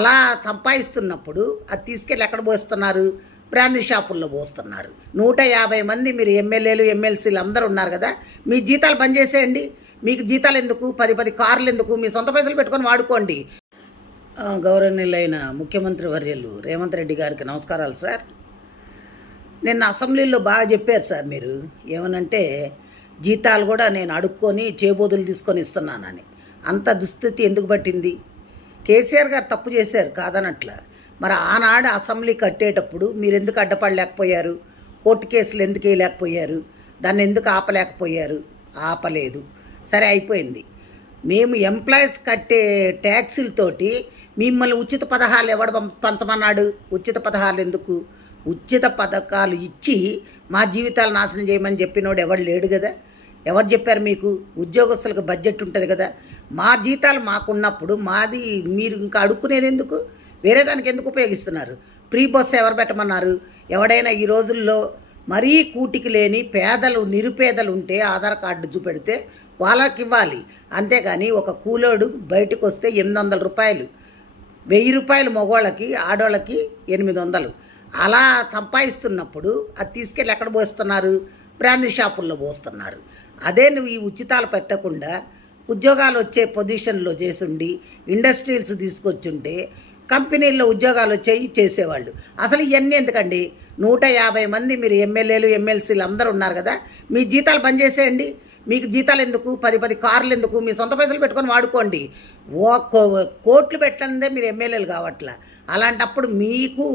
అలా సంపాదిస్తున్నప్పుడు అది తీసుకెళ్ళి ఎక్కడ పోస్తున్నారు? బ్రాందీ షాపుల్లో పోస్తున్నారు. 150 మంది మీరు ఎమ్మెల్యేలు ఎమ్మెల్సీలు అందరూ ఉన్నారు కదా, మీ జీతాలు బంద్ చేసేయండి. మీకు జీతాలు ఎందుకు? 10 కార్లు ఎందుకు? మీ సొంత పైసలు పెట్టుకొని వాడుకోండి. గౌరవనీయులైన ముఖ్యమంత్రి వర్యులు రేవంత్ రెడ్డి గారికి నమస్కారాలు సార్. నిన్న అసెంబ్లీలో బాగా చెప్పారు సార్. మీరు ఏమనంటే జీతాలు కూడా నేను అడుక్కొని చేబోదులు తీసుకొని ఇస్తున్నానని. అంత దుస్థితి ఎందుకు పట్టింది? కేసీఆర్ గారు తప్పు చేశారు కాదనట్ల. మరి ఆనాడు అసెంబ్లీ కట్టేటప్పుడు మీరు ఎందుకు అడ్డపడలేకపోయారు? కోర్టు కేసులు ఎందుకు వేయలేకపోయారు? దాన్ని ఎందుకు ఆపలేకపోయారు? ఆపలేదు. సరే, అయిపోయింది. మేము ఎంప్లాయీస్ కట్టే ట్యాక్సీలతోటి మిమ్మల్ని ఉచిత పథకాలు ఎవడు పంచమన్నాడు? ఉచిత పథకాలు ఎందుకు? ఉచిత పథకాలు ఇచ్చి మా జీవితాలు నాశనం చేయమని చెప్పినోడు ఎవడు లేడు కదా. ఎవరు చెప్పారు మీకు? ఉద్యోగస్తులకు బడ్జెట్ ఉంటుంది కదా. మా జీతాలు మాకున్నప్పుడు మాది మీరు ఇంకా అడుక్కునేది ఎందుకు? వేరే దానికి ఎందుకు ఉపయోగిస్తున్నారు? ఫ్రీ బస్సు ఎవరు పెట్టమన్నారు? ఎవడైనా ఈ రోజుల్లో మరీ కూటికి లేని పేదలు నిరుపేదలు ఉంటే ఆధార్ కార్డు చూపెడితే వాళ్ళకి ఇవ్వాలి. అంతేగాని ఒక కూలోడు బయటకు వస్తే 800 రూపాయలు, 1000 రూపాయలు మగవాళ్ళకి, ఆడవాళ్ళకి 800. అలా సంపాదిస్తున్నప్పుడు అది తీసుకెళ్ళి ఎక్కడ పోస్తున్నారు? బ్రాందీ షాపుల్లో పోస్తున్నారు. అదే నువ్వు ఈ ఉచితాలు పెట్టకుండా ఉద్యోగాలు వచ్చే పొజిషన్లో చేసుండి ఇండస్ట్రీస్ తీసుకొచ్చుంటే కంపెనీల్లో ఉద్యోగాలు వచ్చేవి చేసేవాళ్ళు. అసలు ఇవన్నీ ఎందుకండి? 150 మంది మీరు ఎమ్మెల్యేలు ఎమ్మెల్సీలు అందరూ ఉన్నారు కదా, మీ జీతాలు బంద్ చేసేయండి. మీకు జీతాలు ఎందుకు? 10 కార్లు ఎందుకు? మీ సొంత పైసలు పెట్టుకొని వాడుకోండి. కోట్లు పెట్టందే మీరు ఎమ్మెల్యేలు కావట్లా. అలాంటప్పుడు మీకు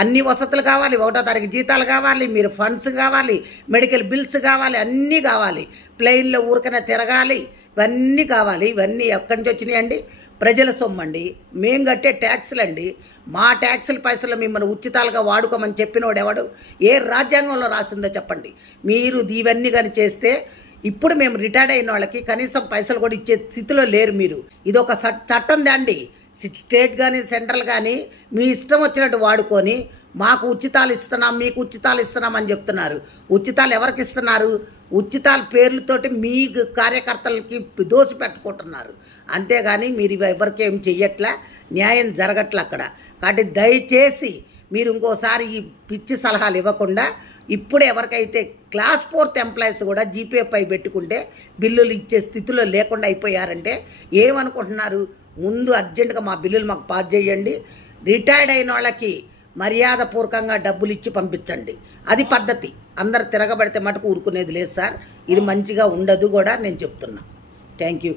అన్ని వసతులు కావాలి, 1వ తారీఖు జీతాలు కావాలి, మీరు ఫండ్స్ కావాలి, మెడికల్ బిల్స్ కావాలి, అన్నీ కావాలి. ప్లెయిన్లో ఊరికనే తిరగాలి, ఇవన్నీ కావాలి. ఇవన్నీ ఎక్కడి నుంచి వచ్చినాయండి? ప్రజల సొమ్మండి, మేము కట్టే ట్యాక్సులు అండి. మా ట్యాక్సుల పైసలు మిమ్మల్ని ఉచితాలుగా వాడుకోమని చెప్పినోడు ఎవడు? ఏ రాజ్యాంగంలో రాసిందో చెప్పండి. మీరు ఇవన్నీ కానీ చేస్తే ఇప్పుడు మేము రిటైర్డ్ అయిన వాళ్ళకి కనీసం పైసలు కూడా ఇచ్చే స్థితిలో లేరు మీరు. ఇది ఒక చట్టం దాండి. స్టేట్ కానీ సెంట్రల్ కానీ మీ ఇష్టం వచ్చినట్టు వాడుకొని మాకు ఉచితాలు ఇస్తున్నాం, మీకు ఉచితాలు ఇస్తున్నాం అని చెప్తున్నారు. ఉచితాలు ఎవరికి ఇస్తున్నారు? ఉచితాల పేర్లతోటి మీ కార్యకర్తలకి దోసి పెట్టుకుంటున్నారు. అంతేగాని మీరు ఎవరికి ఏం చెయ్యట్లే, న్యాయం జరగట్లే అక్కడ. కాబట్టి దయచేసి మీరు ఇంకోసారి ఈ పిచ్చి సలహాలు ఇవ్వకుండా ఇప్పుడు ఎవరికైతే క్లాస్ 4th ఎంప్లాయీస్ కూడా జీపీఎఫ్ఐ పెట్టుకుంటే బిల్లులు ఇచ్చే స్థితిలో లేకుండా అయిపోయారంటే ఏమనుకుంటున్నారు? ముందు అర్జెంటుగా మా బిల్లులు మాకు పాస్ చేయండి. రిటైర్డ్ అయిన వాళ్ళకి మర్యాదపూర్వకంగా డబ్బులు ఇచ్చి పంపించండి. అది పద్ధతి. అందరు తిరగబడితే మటుకు ఊరుకునేది లేదు సార్. ఇది మంచిగా ఉండదు కూడా నేను చెప్తున్నా. Thank you.